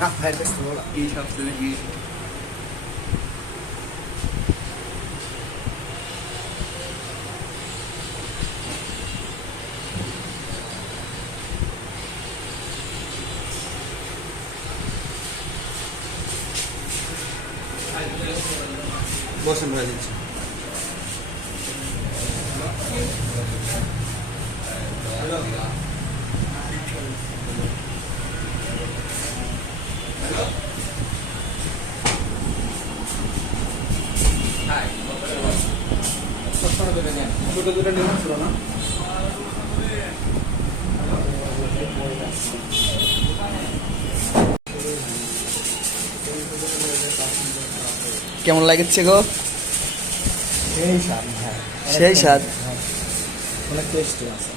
Nach Pine Festival. Ich hab's nicht gegeben. Boş mu দুটো দুটো নেওয়া ছিল না কেমন লাগছে গো? সেই স্বাদ হ্যাঁ। সেই স্বাদ। অনেক টেস্টি আছে।